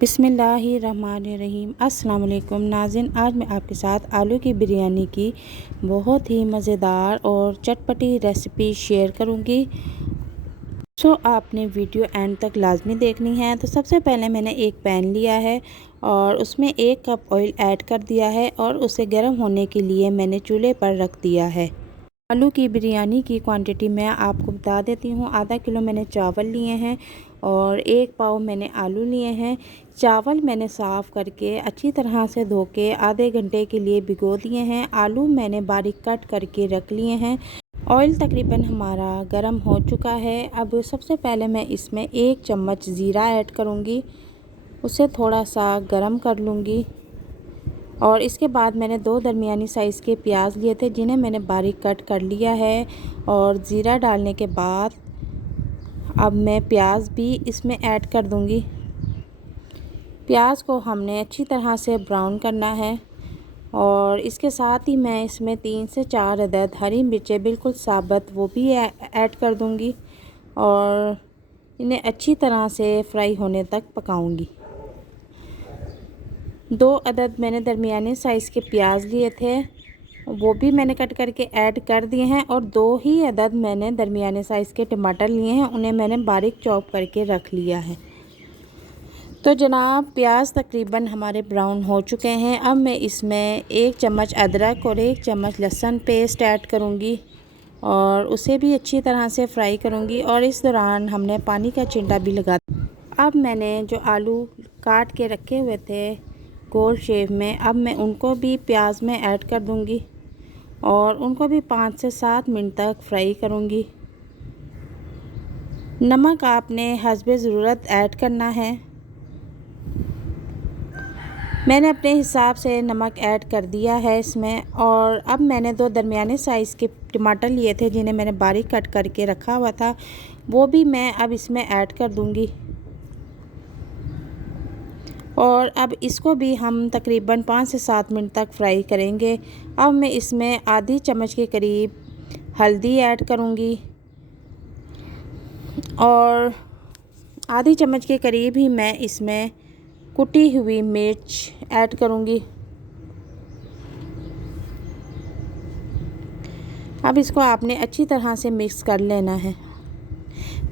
बिस्मिल्लाहिर्रहमानिर्रहीम। अस्सलाम वालेकुम नाज़रीन, आज मैं आपके साथ आलू की बिरयानी की बहुत ही मज़ेदार और चटपटी रेसिपी शेयर करूंगी। आपने वीडियो एंड तक लाजमी देखनी है। तो सबसे पहले मैंने एक पैन लिया है और उसमें 1 कप ऑयल ऐड कर दिया है और उसे गर्म होने के लिए मैंने चूल्हे पर रख दिया है। आलू की बिरयानी की क्वांटिटी मैं आपको बता देती हूँ। आधा किलो मैंने चावल लिए हैं और 1 पाव मैंने आलू लिए हैं। चावल मैंने साफ़ करके अच्छी तरह से धो के आधे घंटे के लिए भिगो दिए हैं। आलू मैंने बारीक कट करके रख लिए हैं। ऑयल तकरीबन हमारा गर्म हो चुका है। अब सबसे पहले मैं इसमें 1 चम्मच ज़ीरा ऐड करूँगी, उसे थोड़ा सा गर्म कर लूँगी। और इसके बाद मैंने 2 दरमियानी साइज़ के प्याज लिए थे जिन्हें मैंने बारीक कट कर लिया है। और ज़ीरा डालने के बाद अब मैं प्याज भी इसमें ऐड कर दूंगी। प्याज को हमने अच्छी तरह से ब्राउन करना है और इसके साथ ही मैं इसमें 3 से 4 अदद हरी मिर्चें बिल्कुल साबुत वो भी ऐड कर दूंगी और इन्हें अच्छी तरह से फ्राई होने तक पकाऊंगी। 2 अदद मैंने दरमियाने साइज़ के प्याज लिए थे, वो भी मैंने कट करके ऐड कर दिए हैं। और 2 ही अदद मैंने दरमियाने साइज़ के टमाटर लिए हैं, उन्हें मैंने बारीक चॉप करके रख लिया है। तो जनाब, प्याज तकरीबन हमारे ब्राउन हो चुके हैं। अब मैं इसमें 1 चम्मच अदरक और 1 चम्मच लहसुन पेस्ट ऐड करूँगी और उसे भी अच्छी तरह से फ्राई करूँगी। और इस दौरान हमने पानी का छिंटा भी लगा। अब मैंने जो आलू काट के रखे हुए थे गोल शेप में, अब मैं उनको भी प्याज में ऐड कर दूंगी और उनको भी 5 से 7 मिनट तक फ्राई करूंगी। नमक आपने हस्बे ज़रूरत ऐड करना है। मैंने अपने हिसाब से नमक ऐड कर दिया है इसमें। और अब मैंने 2 दरमियाने साइज़ के टमाटर लिए थे जिन्हें मैंने बारीक कट करके रखा हुआ था, वो भी मैं अब इसमें ऐड कर दूंगी। और अब इसको भी हम तकरीबन 5 से 7 मिनट तक फ्राई करेंगे। अब मैं इसमें आधी चम्मच के करीब हल्दी ऐड करूँगी और आधी चम्मच के करीब ही मैं इसमें कुटी हुई मिर्च ऐड करूँगी। अब इसको आपने अच्छी तरह से मिक्स कर लेना है।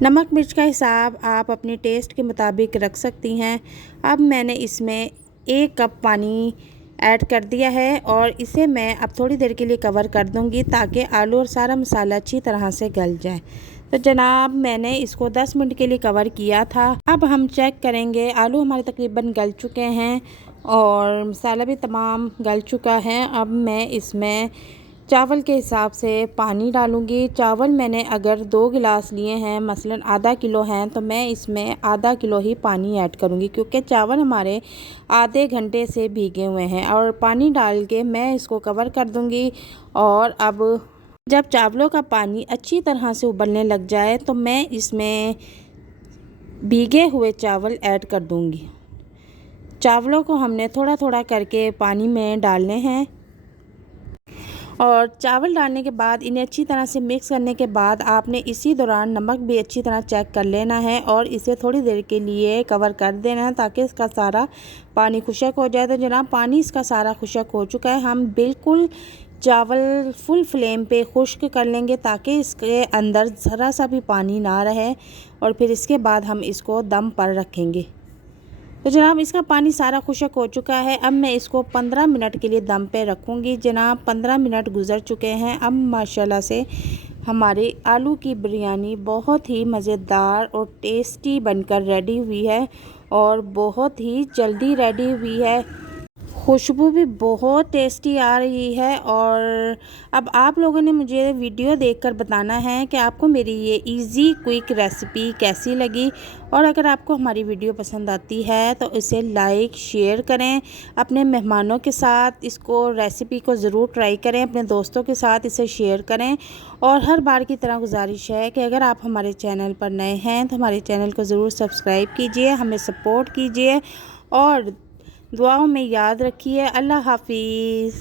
नमक मिर्च का हिसाब आप अपने टेस्ट के मुताबिक रख सकती हैं। अब मैंने इसमें 1 कप पानी ऐड कर दिया है और इसे मैं अब थोड़ी देर के लिए कवर कर दूंगी ताकि आलू और सारा मसाला अच्छी तरह से गल जाए। तो जनाब, मैंने इसको 10 मिनट के लिए कवर किया था। अब हम चेक करेंगे। आलू हमारे तकरीबन गल चुके हैं और मसाला भी तमाम गल चुका है। अब मैं इसमें चावल के हिसाब से पानी डालूंगी। चावल मैंने अगर 2 गिलास लिए हैं, मसलन आधा किलो हैं, तो मैं इसमें आधा किलो ही पानी ऐड करूंगी क्योंकि चावल हमारे आधे घंटे से भीगे हुए हैं। और पानी डाल के मैं इसको कवर कर दूंगी। और अब जब चावलों का पानी अच्छी तरह से उबलने लग जाए तो मैं इसमें भीगे हुए चावल ऐड कर दूंगी। चावलों को हमने थोड़ा थोड़ा करके पानी में डालने हैं और चावल डालने के बाद इन्हें अच्छी तरह से मिक्स करने के बाद आपने इसी दौरान नमक भी अच्छी तरह चेक कर लेना है और इसे थोड़ी देर के लिए कवर कर देना है ताकि इसका सारा पानी खुश्क हो जाए। तो जनाब, पानी इसका सारा खुश्क हो चुका है। हम बिल्कुल चावल फुल फ्लेम पे खुश्क कर लेंगे ताकि इसके अंदर ज़रा सा भी पानी ना रहे और फिर इसके बाद हम इसको दम पर रखेंगे। तो जनाब, इसका पानी सारा खुश्क हो चुका है। अब मैं इसको 15 मिनट के लिए दम पे रखूँगी। जनाब, 15 मिनट गुज़र चुके हैं। अब माशाल्लाह से हमारी आलू की बिरयानी बहुत ही मज़ेदार और टेस्टी बनकर रेडी हुई है और बहुत ही जल्दी रेडी हुई है। खुशबू भी बहुत टेस्टी आ रही है। और अब आप लोगों ने मुझे वीडियो देखकर बताना है कि आपको मेरी ये इजी क्विक रेसिपी कैसी लगी। और अगर आपको हमारी वीडियो पसंद आती है तो इसे लाइक शेयर करें। अपने मेहमानों के साथ इसको रेसिपी को ज़रूर ट्राई करें, अपने दोस्तों के साथ इसे शेयर करें। और हर बार की तरह गुजारिश है कि अगर आप हमारे चैनल पर नए हैं तो हमारे चैनल को ज़रूर सब्सक्राइब कीजिए, हमें सपोर्ट कीजिए और दुआओं में याद रखिए। अल्लाह हाफिज़।